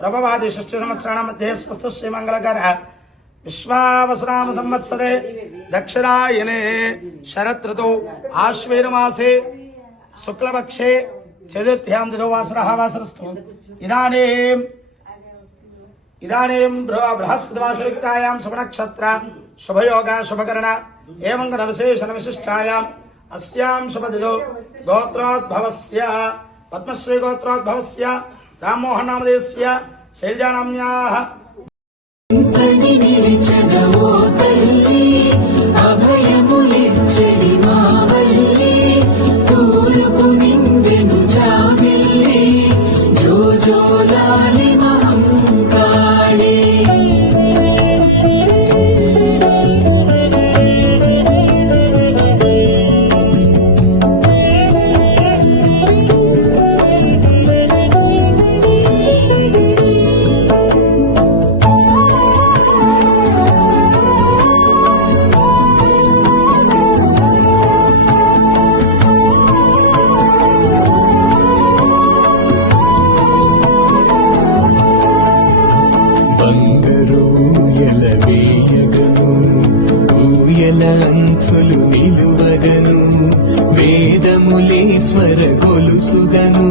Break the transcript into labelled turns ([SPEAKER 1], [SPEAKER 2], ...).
[SPEAKER 1] ప్రభవాది షష్ఠ సంవత్సరాణ మధ్య స్వస్థ శ్రీమంగళకర విశ్వావసరామ సంవత్సరే దక్షిణాయనే శరదృతౌ ఆశ్వేర మాసే శుక్లపక్షే చతుర్థ్యాం దిదో వాసరస్థు ఇదానీం ఇదానీం బృహ- బృహస్పతివాసయుక్తాయాం శుభనక్షత్ర శుభయోగ శుభకరణ ఏం గణవిశేషణ విశిష్టాయాం అస్యాం శుభదిదో గోత్రోద్భవస్య పద్మశ్రీ గోత్రోద్భవస్య రామ్మోహనామదేశ్య శైలజానామ్యా.
[SPEAKER 2] అభయములిచ్చడి మావల్లి తూర్పు నిండెను జాబిల్లి జోజోలాలి ఊయల వేయగను ఊయల అంచులు నిలువగను వేదములే స్వర గొలుసుగను